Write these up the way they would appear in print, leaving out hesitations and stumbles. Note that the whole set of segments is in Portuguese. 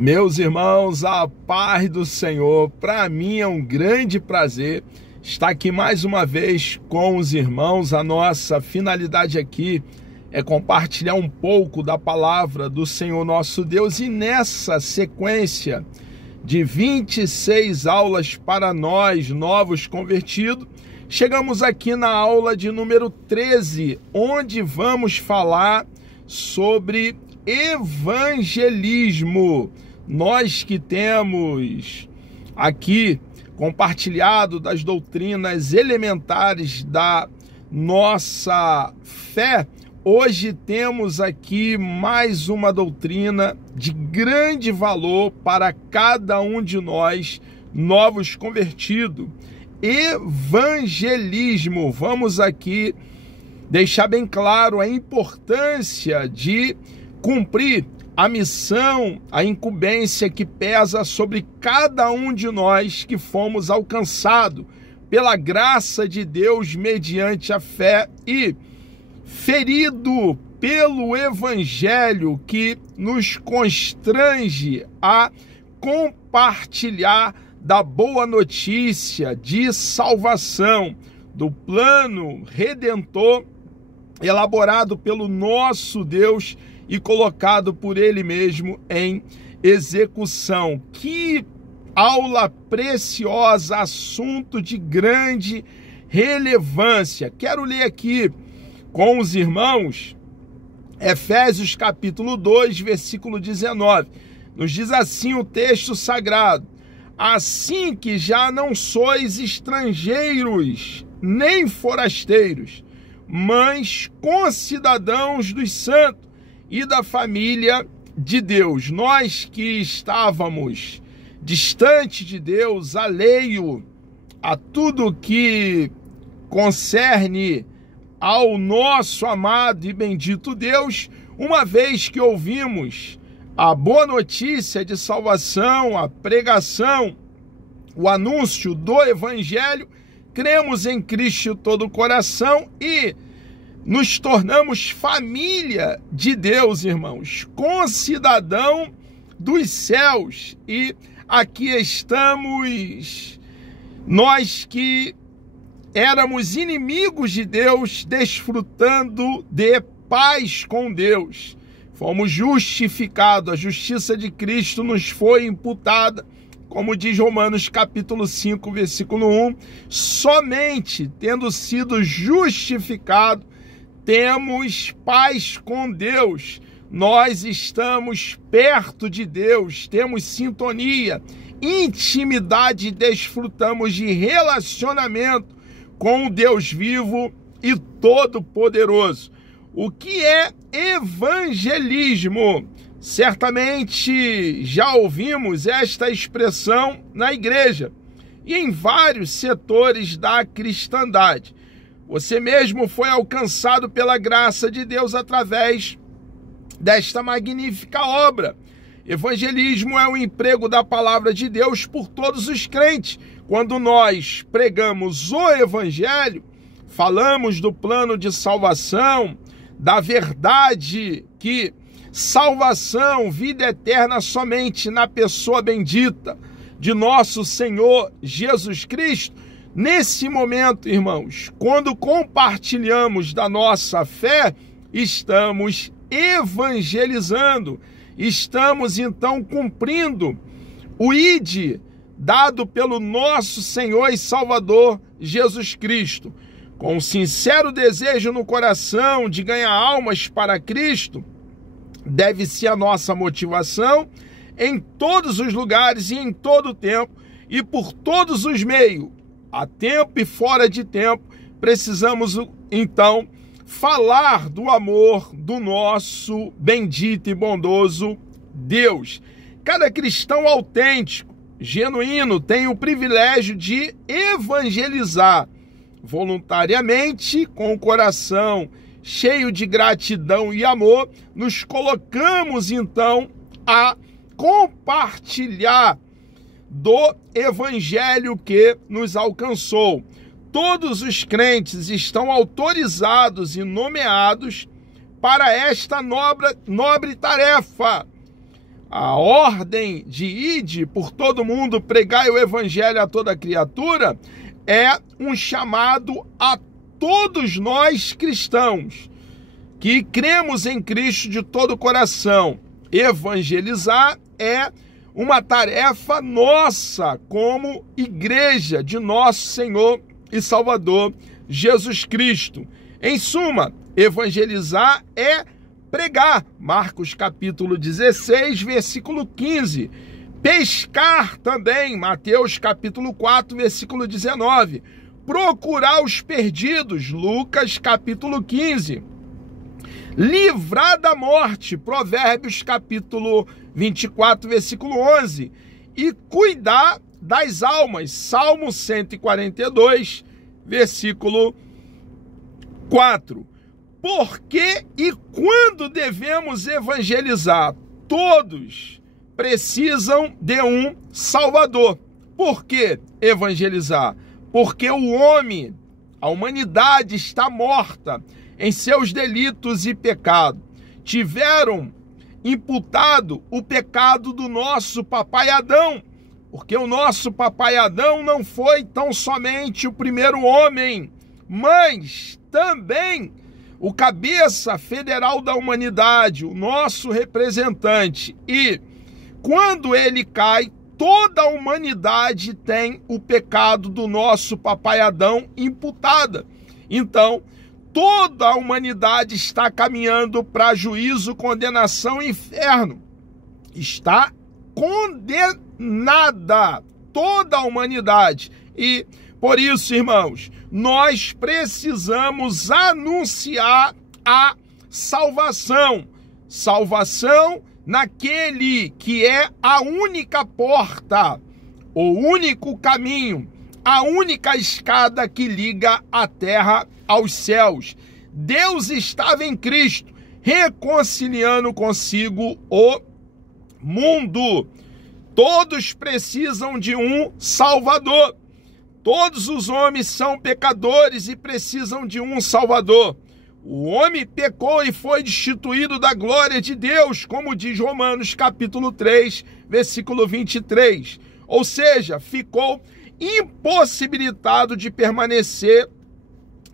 Meus irmãos, a paz do Senhor, para mim é um grande prazer estar aqui mais uma vez com os irmãos. A nossa finalidade aqui é compartilhar um pouco da palavra do Senhor nosso Deus, e nessa sequência de 26 aulas para nós, novos convertidos, chegamos aqui na aula de número 13, onde vamos falar sobre evangelismo. Nós que temos aqui compartilhado das doutrinas elementares da nossa fé, hoje temos aqui mais uma doutrina de grande valor para cada um de nós, novos convertidos. Evangelismo. Vamos aqui deixar bem claro a importância de cumprir a missão, a incumbência que pesa sobre cada um de nós que fomos alcançados pela graça de Deus mediante a fé e ferido pelo evangelho que nos constrange a compartilhar da boa notícia de salvação, do plano redentor elaborado pelo nosso Deus e colocado por Ele mesmo em execução. Que aula preciosa, assunto de grande relevância. Quero ler aqui com os irmãos Efésios capítulo 2, versículo 19. Nos diz assim o texto sagrado: assim que já não sois estrangeiros, nem forasteiros, mas concidadãos dos santos e da família de Deus. Nós que estávamos distante de Deus, alheio a tudo que concerne ao nosso amado e bendito Deus, uma vez que ouvimos a boa notícia de salvação, a pregação, o anúncio do evangelho, cremos em Cristo todo o coração e nos tornamos família de Deus, irmãos, concidadão dos céus. E aqui estamos nós que éramos inimigos de Deus, desfrutando de paz com Deus. Fomos justificados, a justiça de Cristo nos foi imputada, como diz Romanos capítulo 5, versículo 1, somente tendo sido justificado, temos paz com Deus. Nós estamos perto de Deus, temos sintonia, intimidade, desfrutamos de relacionamento com o Deus vivo e todo-poderoso. O que é evangelismo? Certamente já ouvimos esta expressão na igreja e em vários setores da cristandade. Você mesmo foi alcançado pela graça de Deus através desta magnífica obra. Evangelismo é o emprego da palavra de Deus por todos os crentes. Quando nós pregamos o evangelho, falamos do plano de salvação, da verdade que salvação, vida eterna somente na pessoa bendita de nosso Senhor Jesus Cristo. Nesse momento, irmãos, quando compartilhamos da nossa fé, estamos evangelizando, estamos então cumprindo o ID dado pelo nosso Senhor e Salvador Jesus Cristo. Com um sincero desejo no coração de ganhar almas para Cristo, deve ser a nossa motivação em todos os lugares e em todo o tempo e por todos os meios. A tempo e fora de tempo, precisamos então falar do amor do nosso bendito e bondoso Deus. Cada cristão autêntico, genuíno, tem o privilégio de evangelizar voluntariamente, com o coração cheio de gratidão e amor. Nos colocamos então a compartilhar do evangelho que nos alcançou. Todos os crentes estão autorizados e nomeados para esta nobre tarefa. a ordem de ide por todo mundo, pregai o evangelho a toda criatura, é um chamado a todos nós cristãos que cremos em Cristo de todo o coração. Evangelizar é uma tarefa nossa como igreja de nosso Senhor e Salvador Jesus Cristo. Em suma, evangelizar é pregar. Marcos capítulo 16, versículo 15. Pescar também. Mateus capítulo 4, versículo 19. Procurar os perdidos. Lucas capítulo 15. Livrar da morte. Provérbios capítulo 24, versículo 11. E cuidar das almas. Salmo 142, versículo 4. Por que e quando devemos evangelizar? Todos precisam de um Salvador. Por que evangelizar? Porque o homem, a humanidade está morta em seus delitos e pecados. Tiveram imputado o pecado do nosso papai Adão, porque o nosso papai Adão não foi tão somente o primeiro homem, mas também o cabeça federal da humanidade, o nosso representante. E quando ele cai, toda a humanidade tem o pecado do nosso papai Adão imputada. Então, toda a humanidade está caminhando para juízo, condenação e inferno. Está condenada toda a humanidade. E por isso, irmãos, nós precisamos anunciar a salvação. Salvação naquele que é a única porta, o único caminho, a única escada que liga a terra aos céus. Deus estava em Cristo, reconciliando consigo o mundo. Todos precisam de um Salvador. Todos os homens são pecadores e precisam de um Salvador. O homem pecou e foi destituído da glória de Deus, como diz Romanos capítulo 3, versículo 23. Ou seja, ficou impossibilitado de permanecer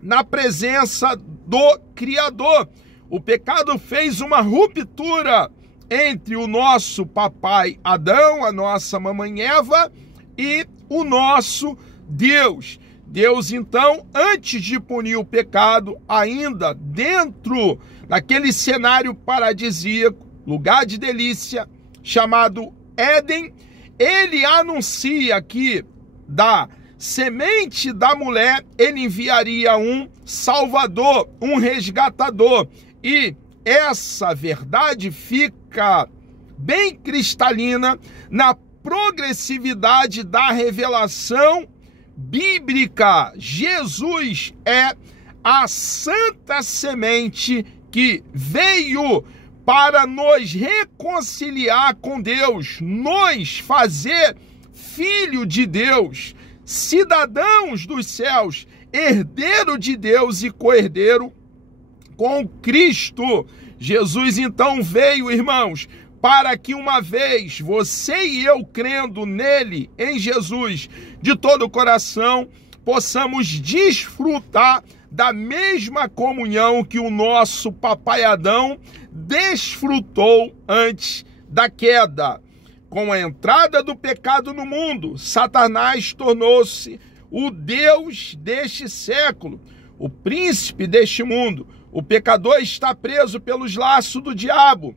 na presença do Criador. O pecado fez uma ruptura entre o nosso papai Adão, a nossa mamãe Eva, e o nosso Deus. Deus, então, antes de punir o pecado, ainda dentro daquele cenário paradisíaco, lugar de delícia, chamado Éden, ele anuncia que da semente da mulher ele enviaria um Salvador, um resgatador. E essa verdade fica bem cristalina na progressividade da revelação bíblica. Jesus é a santa semente que veio para nos reconciliar com Deus, nos fazer filho de Deus, cidadãos dos céus, herdeiro de Deus e co-herdeiro com Cristo. Jesus então veio, irmãos, para que uma vez você e eu crendo nele, em Jesus, de todo o coração, possamos desfrutar da mesma comunhão que o nosso papai Adão desfrutou antes da queda. Com a entrada do pecado no mundo, Satanás tornou-se o Deus deste século, o príncipe deste mundo. O pecador está preso pelos laços do diabo,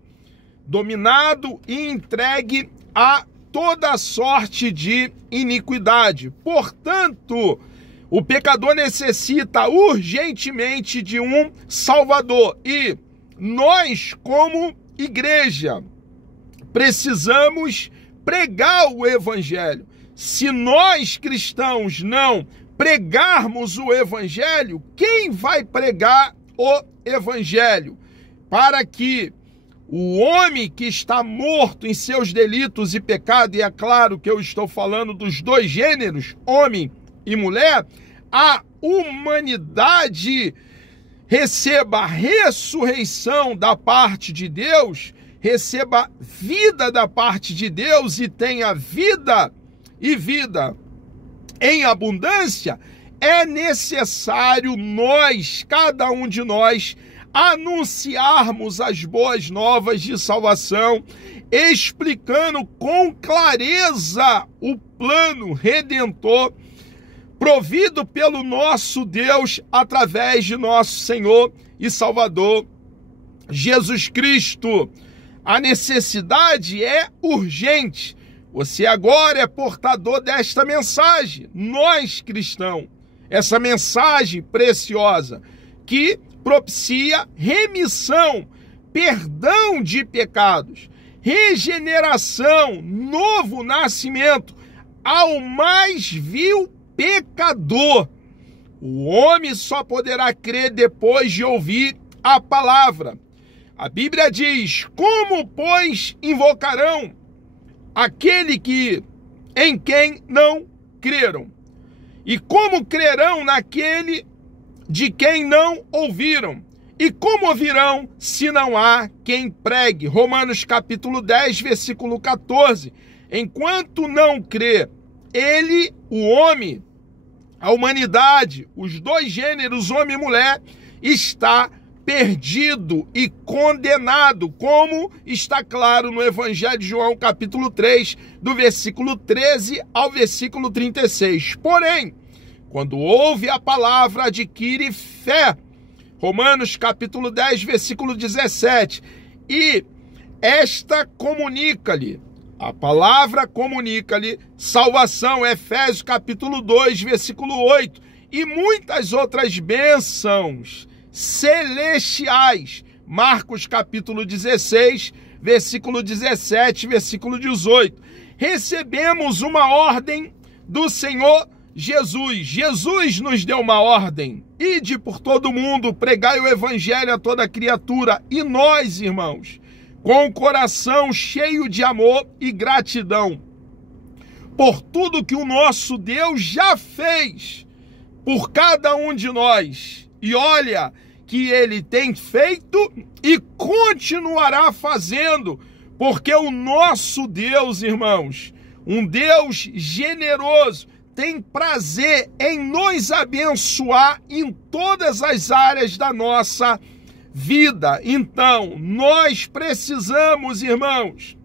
dominado e entregue a toda sorte de iniquidade. Portanto, o pecador necessita urgentemente de um Salvador. E nós, como igreja, precisamos pregar o Evangelho. Se nós, cristãos, não pregarmos o Evangelho, quem vai pregar o Evangelho? Para que o homem que está morto em seus delitos e pecado, e é claro que eu estou falando dos dois gêneros, homem e mulher, a humanidade receba a ressurreição da parte de Deus, receba vida da parte de Deus e tenha vida e vida em abundância, é necessário nós, cada um de nós, anunciarmos as boas novas de salvação, explicando com clareza o plano redentor provido pelo nosso Deus através de nosso Senhor e Salvador Jesus Cristo. A necessidade é urgente. Você agora é portador desta mensagem, nós cristãos, essa mensagem preciosa que propicia remissão, perdão de pecados, regeneração, novo nascimento ao mais vil pecador. O homem só poderá crer depois de ouvir a palavra. A Bíblia diz: como, pois, invocarão aquele em quem não creram? E como crerão naquele de quem não ouviram? E como ouvirão se não há quem pregue? Romanos capítulo 10, versículo 14. Enquanto não crê ele, o homem, a humanidade, os dois gêneros, homem e mulher, está perdido e condenado, como está claro no Evangelho de João, capítulo 3, do versículo 13 ao versículo 36. Porém, quando ouve a palavra, adquire fé. Romanos capítulo 10, versículo 17. E esta comunica-lhe, a palavra comunica-lhe salvação. Efésios capítulo 2, versículo 8. E muitas outras bênçãos celestiais. Marcos capítulo 16, versículo 17, versículo 18. Recebemos uma ordem do Senhor Jesus. Jesus nos deu uma ordem: ide por todo mundo, pregai o evangelho a toda criatura. E nós, irmãos, com o coração cheio de amor e gratidão por tudo que o nosso Deus já fez por cada um de nós, e olha que ele tem feito e continuará fazendo, porque o nosso Deus, irmãos, um Deus generoso, tem prazer em nos abençoar em todas as áreas da nossa vida. Então, nós precisamos, irmãos,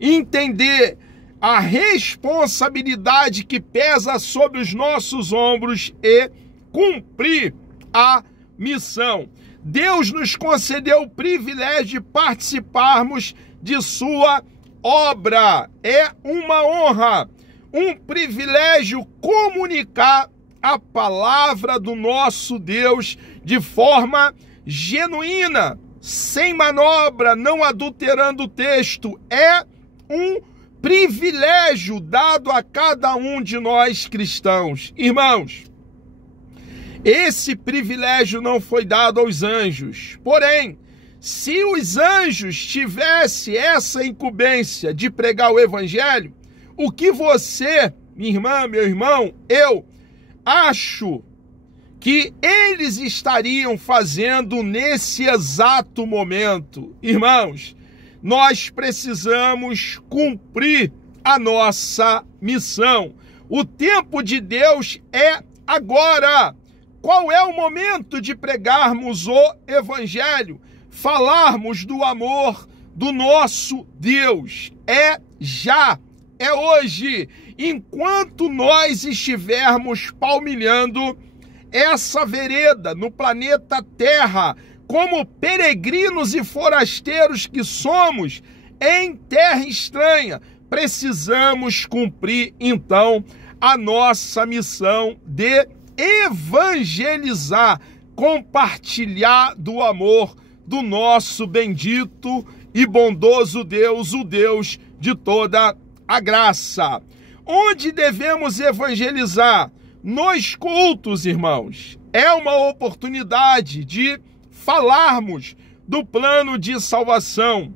entender a responsabilidade que pesa sobre os nossos ombros e cumprir a missão. Deus nos concedeu o privilégio de participarmos de sua obra. É uma honra, um privilégio comunicar a palavra do nosso Deus de forma genuína, sem manobra, não adulterando o texto. É um privilégio dado a cada um de nós cristãos. Irmãos, esse privilégio não foi dado aos anjos. Porém, se os anjos tivessem essa incumbência de pregar o evangelho, o que você, minha irmã, meu irmão, eu acho que eles estariam fazendo nesse exato momento? Irmãos, nós precisamos cumprir a nossa missão. O tempo de Deus é agora. Qual é o momento de pregarmos o evangelho? Falarmos do amor do nosso Deus. É já, é hoje. Enquanto nós estivermos palmilhando essa vereda no planeta Terra, como peregrinos e forasteiros que somos em terra estranha, precisamos cumprir então a nossa missão de evangelizar, compartilhar do amor do nosso bendito e bondoso Deus, o Deus de toda a graça. Onde devemos evangelizar? Nos cultos, irmãos. É uma oportunidade de falarmos do plano de salvação.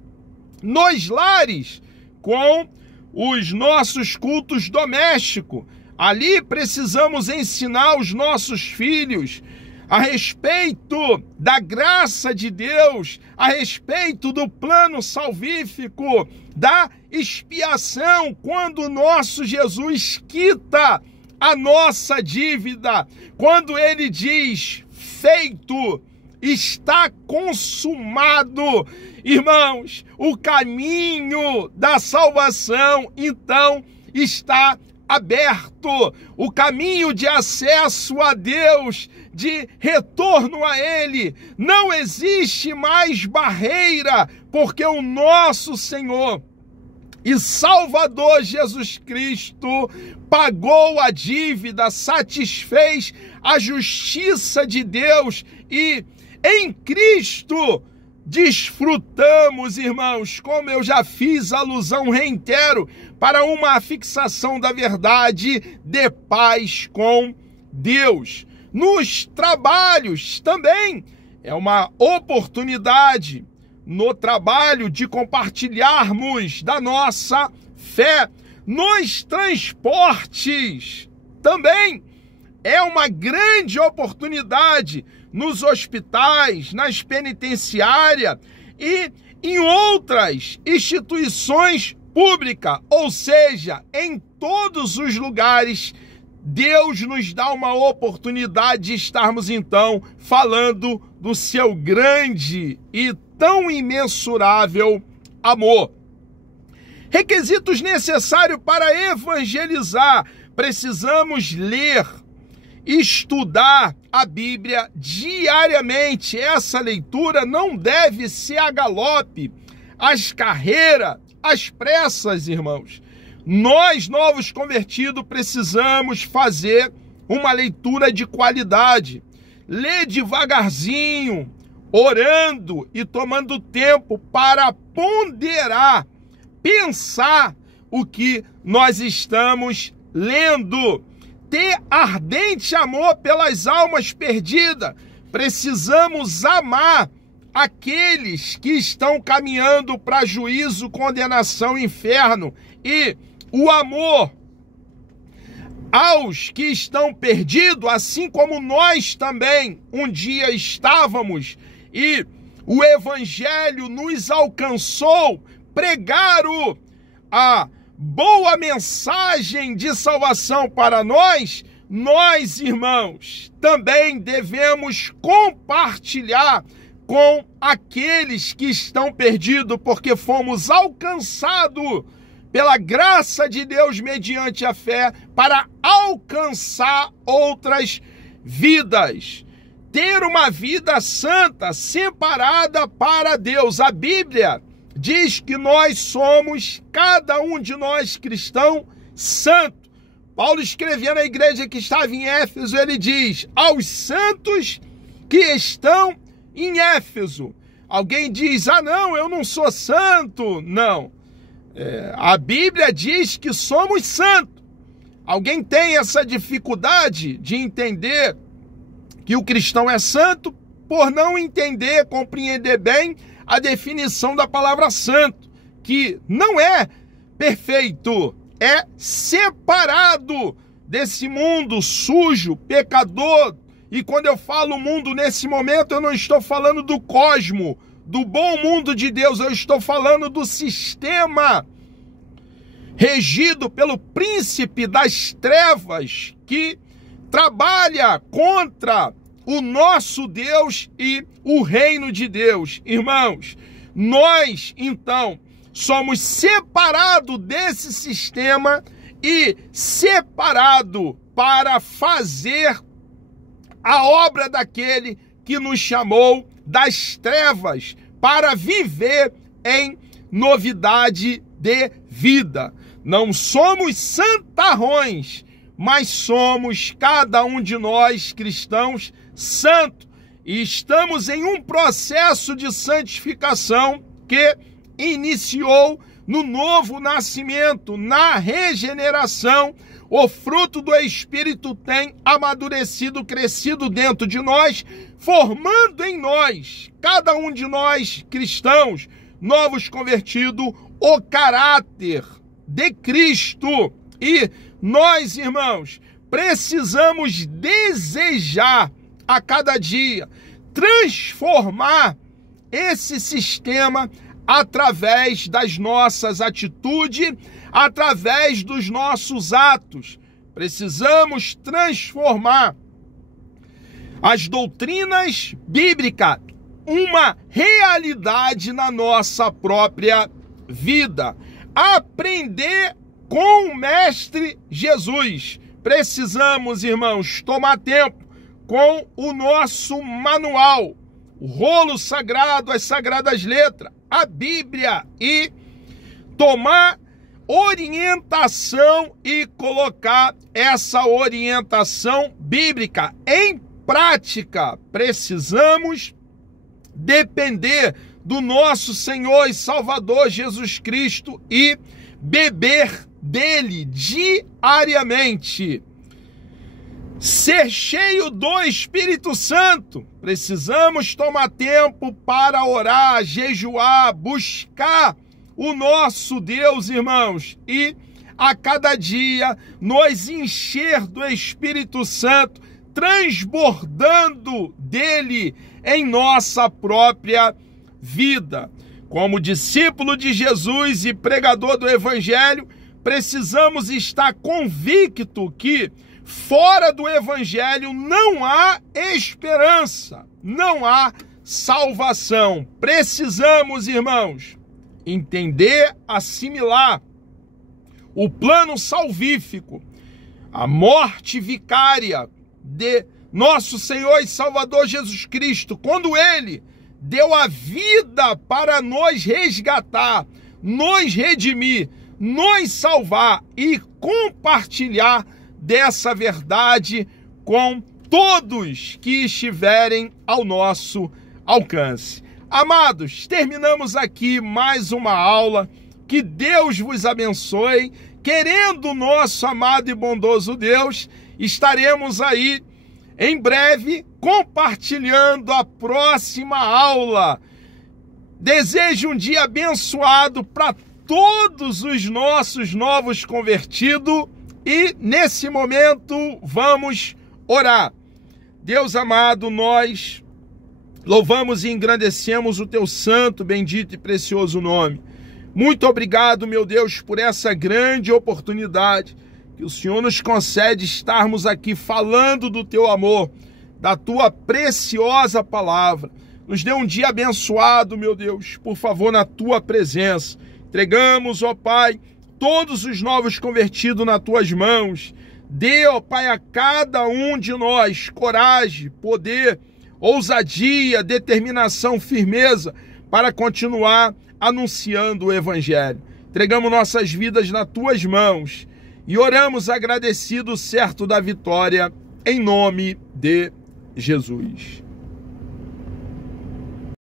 Nos lares, com os nossos cultos domésticos. Ali precisamos ensinar os nossos filhos a respeito da graça de Deus, a respeito do plano salvífico, da expiação, quando o nosso Jesus quita a nossa dívida, quando ele diz: feito, está consumado. Irmãos, o caminho da salvação, então, está aberto. O caminho de acesso a Deus, de retorno a Ele, não existe mais barreira, porque o nosso Senhor e Salvador Jesus Cristo pagou a dívida, satisfez a justiça de Deus, e em Cristo desfrutamos, irmãos, como eu já fiz alusão, reitero, para uma fixação da verdade de paz com Deus. Nos trabalhos também é uma oportunidade, no trabalho, de compartilharmos da nossa fé. Nos transportes também é uma grande oportunidade, nos hospitais, nas penitenciárias e em outras instituições públicas, ou seja, em todos os lugares, Deus nos dá uma oportunidade de estarmos então falando do seu grande e tão imensurável amor. Requisitos necessários para evangelizar: precisamos ler, estudar a Bíblia diariamente. Essa leitura não deve ser a galope, às carreiras, às pressas, irmãos. Nós, novos convertidos, precisamos fazer uma leitura de qualidade. Ler devagarzinho, orando e tomando tempo para ponderar, pensar o que nós estamos lendo. Ter ardente amor pelas almas perdidas. Precisamos amar aqueles que estão caminhando para juízo, condenação, inferno, e o amor aos que estão perdidos, assim como nós também um dia estávamos, e o evangelho nos alcançou. Pregar a boa mensagem de salvação para nós, irmãos, também devemos compartilhar com aqueles que estão perdidos, porque fomos alcançados pela graça de Deus mediante a fé para alcançar outras vidas. Ter uma vida santa, separada para Deus. A Bíblia diz que nós somos, cada um de nós cristão, santo. Paulo, escrevendo à igreja que estava em Éfeso, ele diz: aos santos que estão em Éfeso. Alguém diz: ah não, eu não sou santo. Não, a Bíblia diz que somos santos. Alguém tem essa dificuldade de entender que o cristão é santo por não entender, compreender bem a definição da palavra santo, que não é perfeito, é separado desse mundo sujo, pecador. E quando eu falo mundo nesse momento, eu não estou falando do cosmo, do bom mundo de Deus, eu estou falando do sistema regido pelo príncipe das trevas, que trabalha contra o nosso Deus e o reino de Deus. Irmãos, nós então somos separados desse sistema e separados para fazer a obra daquele que nos chamou das trevas, para viver em novidade de vida. Não somos santarrões, mas somos, cada um de nós cristãos, santo, e estamos em um processo de santificação que iniciou no novo nascimento, na regeneração. O fruto do Espírito tem amadurecido, crescido dentro de nós, formando em nós, cada um de nós cristãos, novos convertidos, o caráter de Cristo. E nós, irmãos, precisamos desejar a cada dia, transformar esse sistema através das nossas atitudes, através dos nossos atos. Precisamos transformar as doutrinas bíblicas uma realidade na nossa própria vida. Aprender com o Mestre Jesus. Precisamos, irmãos, tomar tempo com o nosso manual, o rolo sagrado, as sagradas letras, a Bíblia, e tomar orientação e colocar essa orientação bíblica em prática. Precisamos depender do nosso Senhor e Salvador Jesus Cristo e beber dele diariamente. Ser cheio do Espírito Santo. Precisamos tomar tempo para orar, jejuar, buscar o nosso Deus, irmãos, e a cada dia nos encher do Espírito Santo, transbordando dele em nossa própria vida. Como discípulo de Jesus e pregador do Evangelho, precisamos estar convicto que fora do Evangelho não há esperança, não há salvação. Precisamos, irmãos, entender, assimilar o plano salvífico, a morte vicária de nosso Senhor e Salvador Jesus Cristo, quando Ele deu a vida para nos resgatar, nos redimir, nos salvar e compartilhar dessa verdade com todos que estiverem ao nosso alcance. Amados, terminamos aqui mais uma aula. Que Deus vos abençoe. Querendo o nosso amado e bondoso Deus, estaremos aí em breve compartilhando a próxima aula. Desejo um dia abençoado para todos os nossos novos convertidos e nesse momento vamos orar. Deus amado, nós louvamos e engrandecemos o teu santo, bendito e precioso nome. Muito obrigado, meu Deus, por essa grande oportunidade que o Senhor nos concede estarmos aqui falando do teu amor, da tua preciosa palavra. Nos dê um dia abençoado, meu Deus, por favor, na tua presença. Entregamos, ó Pai, todos os novos convertidos nas tuas mãos. Dê, ó Pai, a cada um de nós coragem, poder, ousadia, determinação, firmeza para continuar anunciando o Evangelho. Entregamos nossas vidas nas tuas mãos e oramos agradecido, certo da vitória, em nome de Jesus.